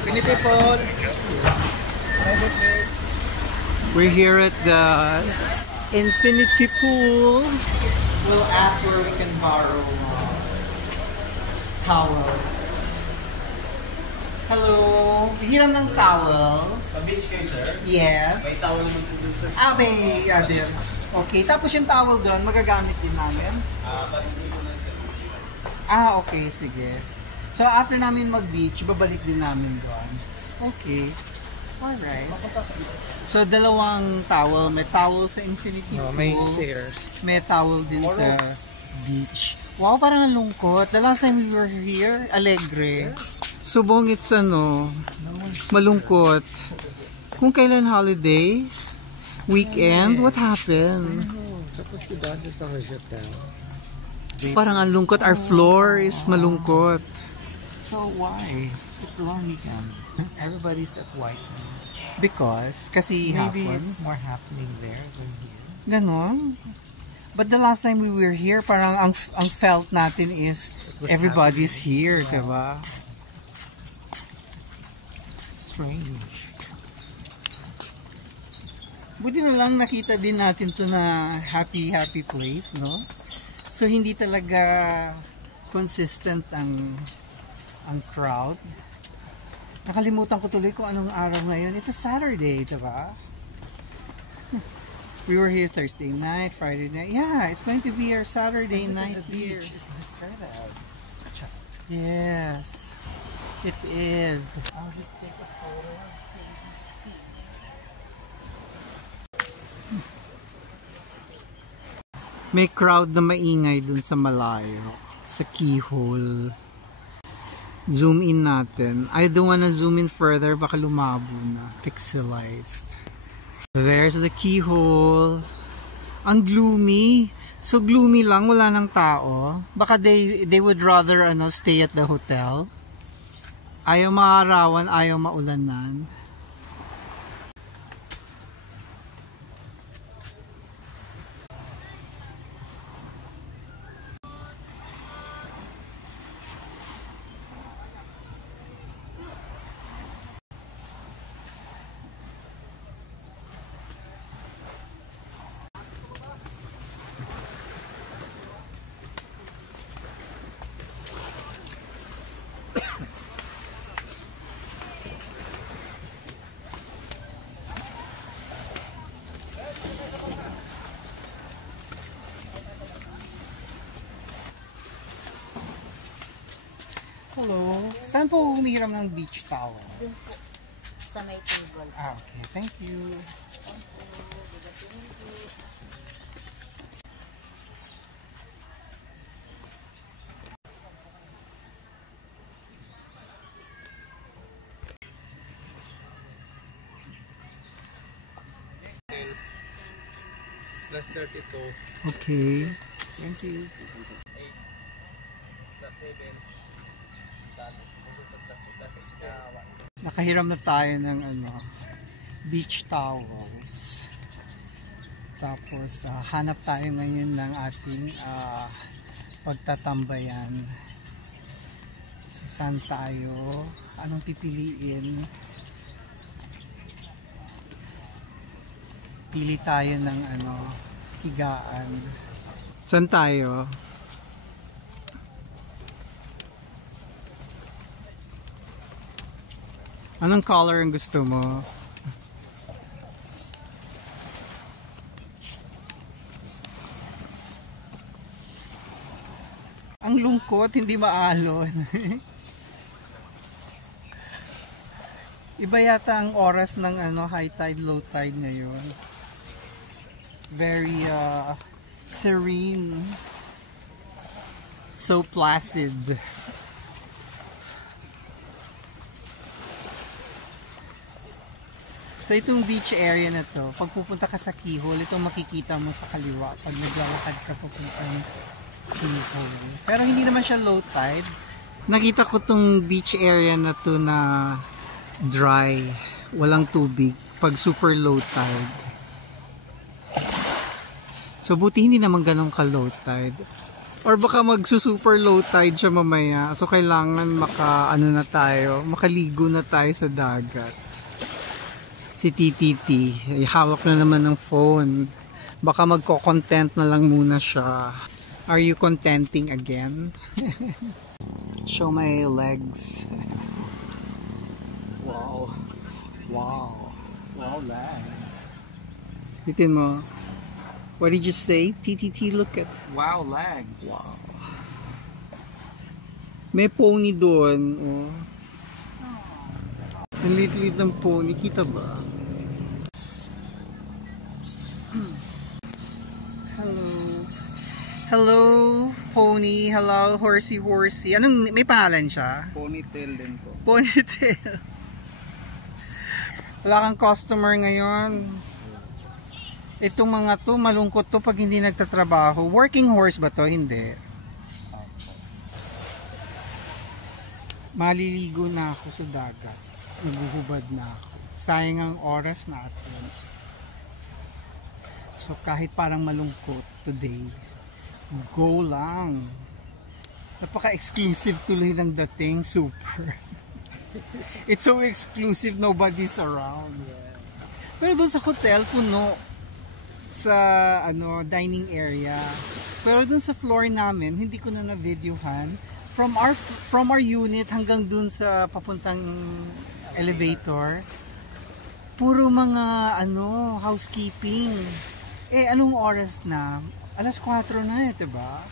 Infinity Pool. We're here at the Infinity Pool. We'll ask where we can borrow towels. Hello. Hiram ng towels. Sa-beach kayo, sir? Yes. May towel naman po dun, sir. May other. Okay. Tapos yung towel doon, magagamit din namin? But hindi ko na, sir. Okay. Sige. So, after namin mag-beach, babalik din namin doon. Okay. Alright. So, dalawang towel. May towel sa Infinity Pool. May stairs. May towel din sa beach. Wow, parang ang lungkot. The last time we were here, alegre. Subong it's malungkot. Kung kailan holiday, weekend, what happened? Tapos si Dada sa hotel. Parang ang lungkot. Our floor is malungkot. So, why? It's a long weekend. Everybody's at White Beach. Because, kasi Maybe hapon. it's more happening there than here. Ganon. But the last time we were here, parang ang felt natin is everybody's here, diba? Strange. Buti na lang nakita din natin to na happy place, no? So hindi talaga consistent ang crowd. Nakalimutan ko tuloy kung anong araw ngayon. It's a Saturday, diba? We were here Thursday night, Friday night. Yeah, it's going to be our Saturday night here. It's deserted. Yes, it is. I'll just take a photo. May crowd na maingay dun sa malayo. Sa keyhole. Zoom in natin. I don't wanna zoom in further. Baka lumabo na. Pixelized. There's the keyhole. Ang gloomy. So gloomy lang. Wala nang tao. Baka they would rather stay at the hotel. Ayaw maarawan. Ayaw maulanan. Hello. Saan po humihiram ng beach towel? Dun po, sa may table. Okay. Thank you. Plus 32. Okay. Thank you. Plus 7. Nakahiram na tayo ng beach towels. Tapos hanap tayo ngayon ng ating pagtatambayan. So, saan tayo? Anong pipiliin? Pili tayo ng higaan. Saan tayo? Anong color ang gusto mo? Ang lungkot, hindi maalon. Iba yata ang oras ng high tide, low tide ngayon. Very serene. So placid. So itong beach area na to, pag pupunta ka sa keyhole, itong makikita mo sa kaliwa pag naglalakad ka papuntang keyhole. Pero hindi naman siya low tide. Nakita ko tong beach area na to na dry, walang tubig pag super low tide. So buti hindi naman ganun ka low tide. Or baka magsu-super low tide siya mamaya. So kailangan makaligo na tayo sa dagat. Si TTT, ay hawak na naman ng phone. Baka magko-content na lang muna siya. Are you contenting again? Show my legs. Wow. Wow. Wow, legs. Titin mo. What did you say? TTT, look at. Wow, legs. Wow. May pony doon. Oh. Ang liit-liit ng pony. Kita ba? Hello. Hello, pony. Hello, horsey. Anong, may pangalan siya? Ponytail din po. Ponytail. Wala kang customer ngayon. Itong mga to, malungkot to pag hindi nagtatrabaho. Working horse ba to? Hindi. Maliligo na ako sa dagat. Naguhubad na ako. Sayang ang oras natin. So kahit parang malungkot today, go lang. Napaka-exclusive tuloy ng dating. Super. It's so exclusive, nobody's around. Pero doon sa hotel, puno. Sa dining area. Pero dun sa floor namin, hindi ko na na-videohan. From our unit hanggang dun sa papuntang elevator, puro mga housekeeping. Anong oras na? 4:00 na diba?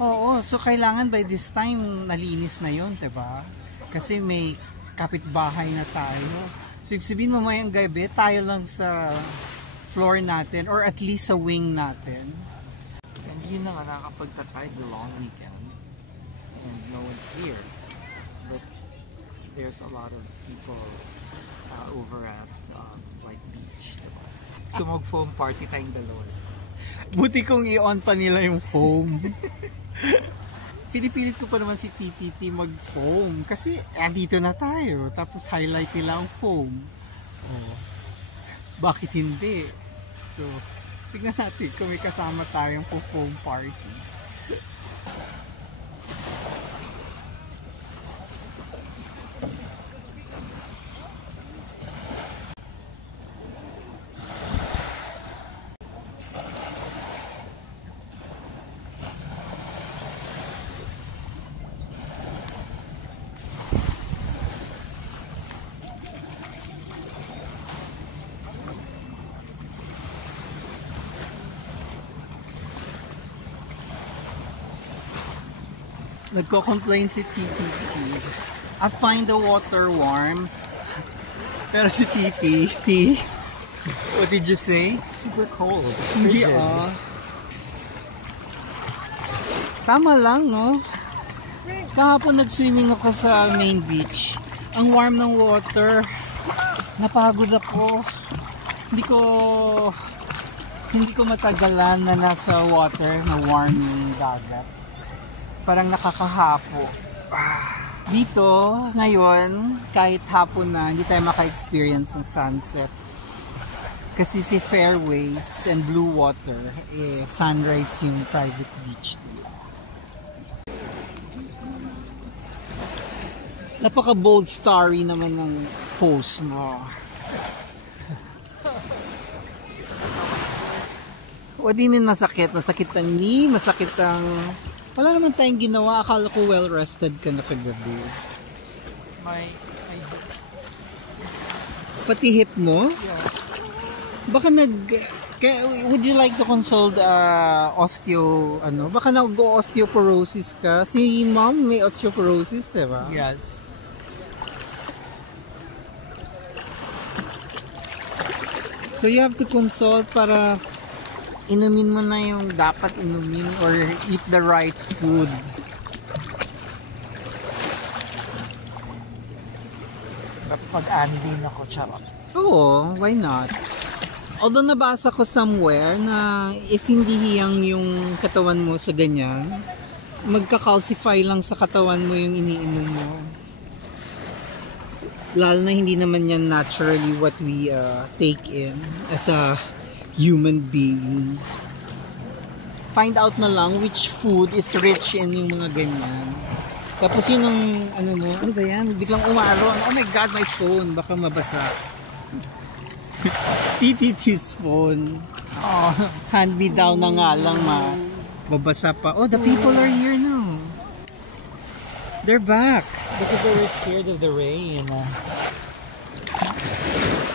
Oo, so kailangan by this time nalinis na yon, diba? Kasi may kapitbahay na tayo. So ibig sabihin mamayang gabi, tayo lang sa floor natin or at least sa wing natin. And yun na nga nakakapagtaka is the long weekend and no one's here. But there's a lot of people over at White Beach. Diba? So mag-foam party tayong dalawa. Buti kong i-on pa nila yung foam. Pinipilit ko pa naman si TTT mag-foam kasi andito na tayo tapos highlight nila ang foam. Oh. Bakit hindi? So, tignan natin kung may kasama tayong foam party. Nagko-complain si TTT. I find the water warm. Pero si TTT, what did you say? Super cold. Hindi Tama lang, no? Kahapon nag-swimming ako sa main beach. Ang warm ng water. Napagod ako. Hindi ko matagalan na nasa water na warm yung dagat. Parang nakakahapo. Dito, ngayon, kahit hapon na, hindi tayo maka-experience ng sunset. Kasi si Fairways and Blue Water, sunrise yung private beach. Napaka-bold starry naman ng post mo. O di min masakit. Masakit ang knee, masakit ang... Wala naman tayong ginawa. Akala ko well-rested ka na kagabi. Pati hip mo? Yeah. Baka would you like to consult baka nag-osteoporosis ka? Si mom may osteoporosis, diba? Yes. So you have to consult para inumin mo na yung dapat inumin or eat the right food. Pag-andin ako, charot. Oo, why not? Although nabasa ko somewhere na if hindi hiyang yung katawan mo sa ganyan, magka-calcify lang sa katawan mo yung iniinom mo. Lalo na hindi naman yan naturally what we take in as a human being. find out na lang which food is rich in yung mga ganyan. Tapos yun ang, ano ba yan? Biglang umaro. Oh my God, my phone. Baka mabasa. TTT's phone. Oh, hand me down na nga lang, mas. Babasa pa. Oh, the people are here now. They're back. Because they were scared of the rain.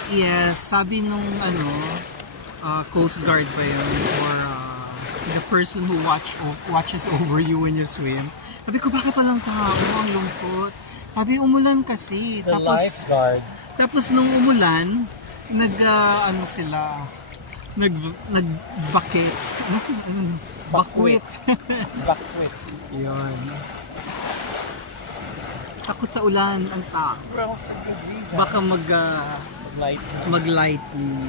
Yes, sabi nung Coast Guard pa yun, or the person who watches over you when you swim. Sabi ko, bakit walang tao? Ang lungkot. Sabi, umulan kasi. The lifeguard. Tapos nung umulan, nag-bucket. Bakwit. Bakwit. Yun. Takot sa ulan ang tao. Well, for good reason. Baka Lightning. mag-lightning.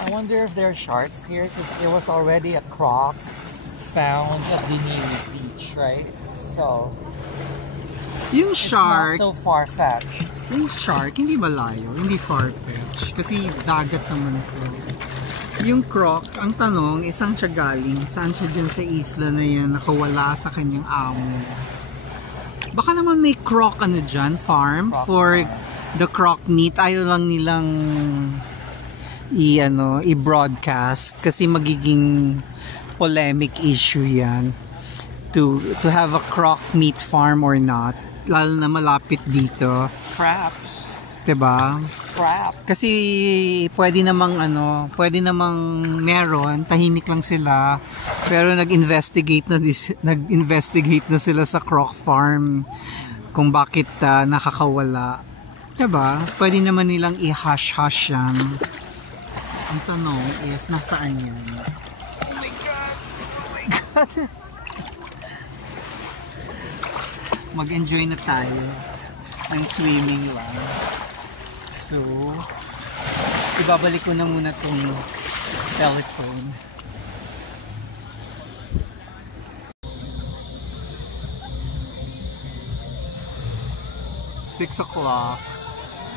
I wonder if there are sharks here because there was already a croc found at Binili Beach, right? So Yung it's shark, not so far-fetched. yung shark, hindi malayo, hindi far-fetched. Kasi dagat naman ito. Yung croc, ang tanong, isang siya galing. Saan siya dyan sa isla na yan, nakawala sa kanyang amo. Baka naman may croc dyan, farm, Croc for farm. the croc meat. Ayaw lang nilang i-broadcast kasi magiging polemic issue yan to have a croc meat farm or not, lalo na malapit dito, Craps. 'di ba? Crap. Kasi pwede namang meron, tahimik lang sila, pero nag-investigate na sila sa croc farm kung bakit nakakawala. 'Di ba? Pwede naman nilang i-hush-hush yan. Ang tanong is, nasaan yan? Oh my God! Oh my God! Mag-enjoy na tayo ng swimming lang. So, ibabalik ko na muna tong telephone. Six o'clock.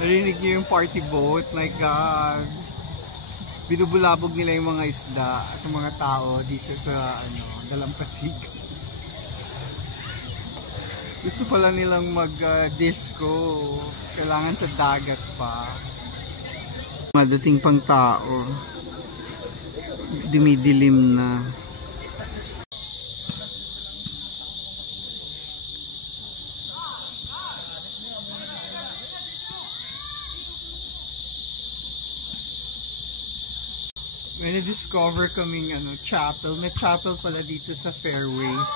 Narinig niyo yung party boat. My God! Binubulabog nila yung mga isda at yung mga tao dito sa Dalampasig. Gusto pala nilang mag-disco. Kailangan sa dagat pa. Madating pang tao. Dumidilim na. May na-discover kaming chapel. May chapel pala dito sa Fairways.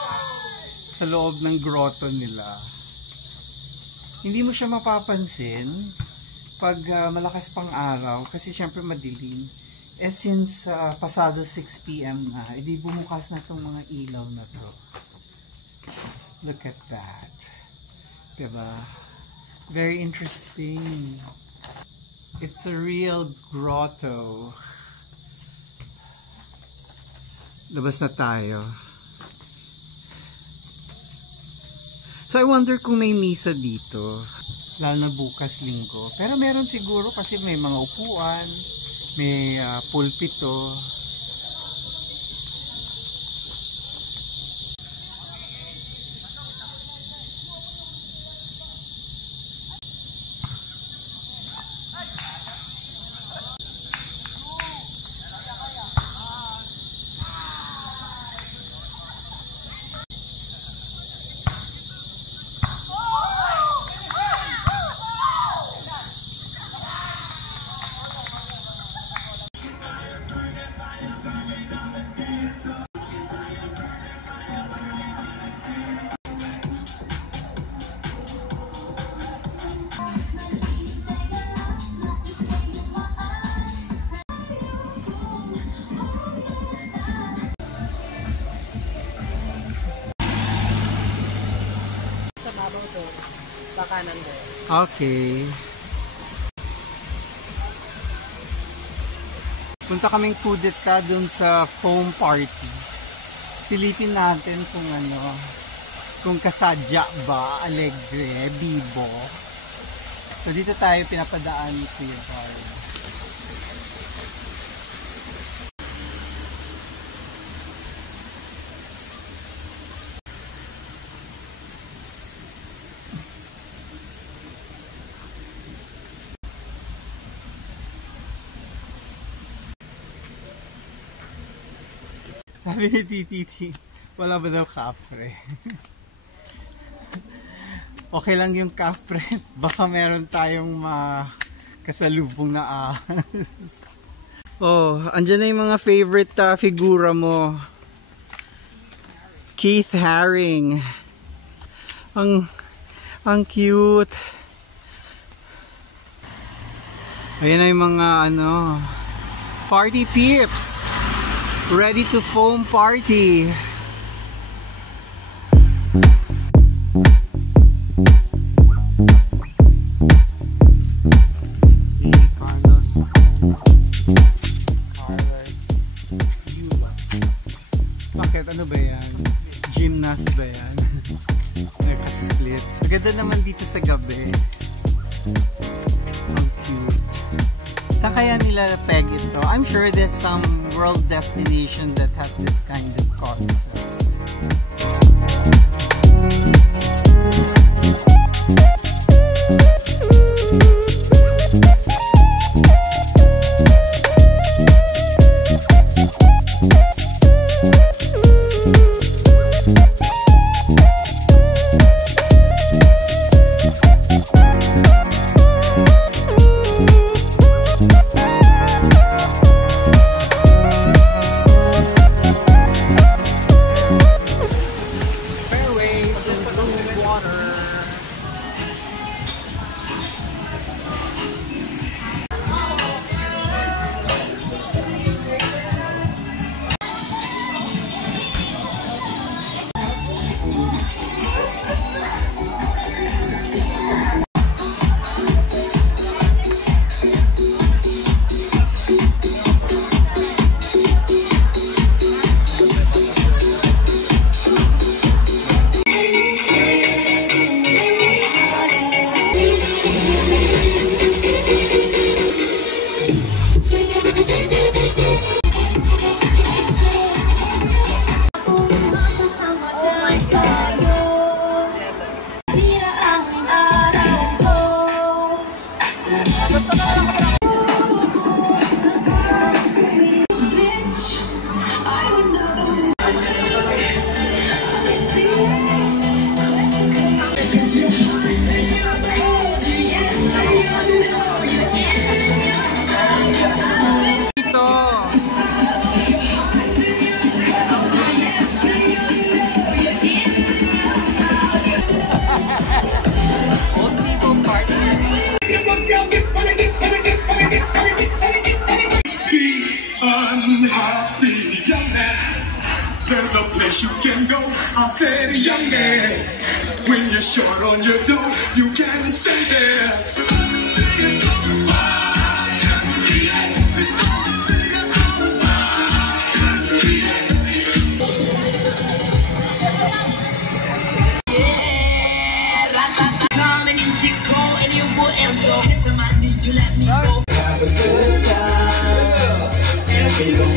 Sa loob ng grotto nila. Hindi mo siya mapapansin pag malakas pang araw kasi syempre madilim. And since pasado 6 PM na, edi bumukas na itong mga ilaw na to. Look at that. Diba? Very interesting. It's a real grotto. Labas na tayo. So I wonder kung may misa dito, lalo na bukas linggo. Pero meron siguro kasi may mga upuan, may pulpito. Bakanan mo. Okay. Punta kaming kudeta dun sa foam party. Silipin natin kung kasadya ba, alegre, bibo. So dito tayo pinapadaan ni Kuya Carl. Sabi ni Titi, wala ba daw kapre? Okay lang yung kapre. Baka meron tayong kasalubong na ahas. Oh, andyan na yung mga favorite figura mo. Keith Haring. Ang cute. Ayan na yung mga party peeps. Ready to foam party. Si Carlos Yula. Bakit? Ano ba yan? Gymnast ba yan? Naka-split. Maganda naman dito sa gabi. Ang cute. Saan kaya nila peg ito? I'm sure there's some world destination that has this kind of concept. There's a place you can go, I said young man. When you're short on your dough, you can stay there. You let me go. Have a good time, and we gon'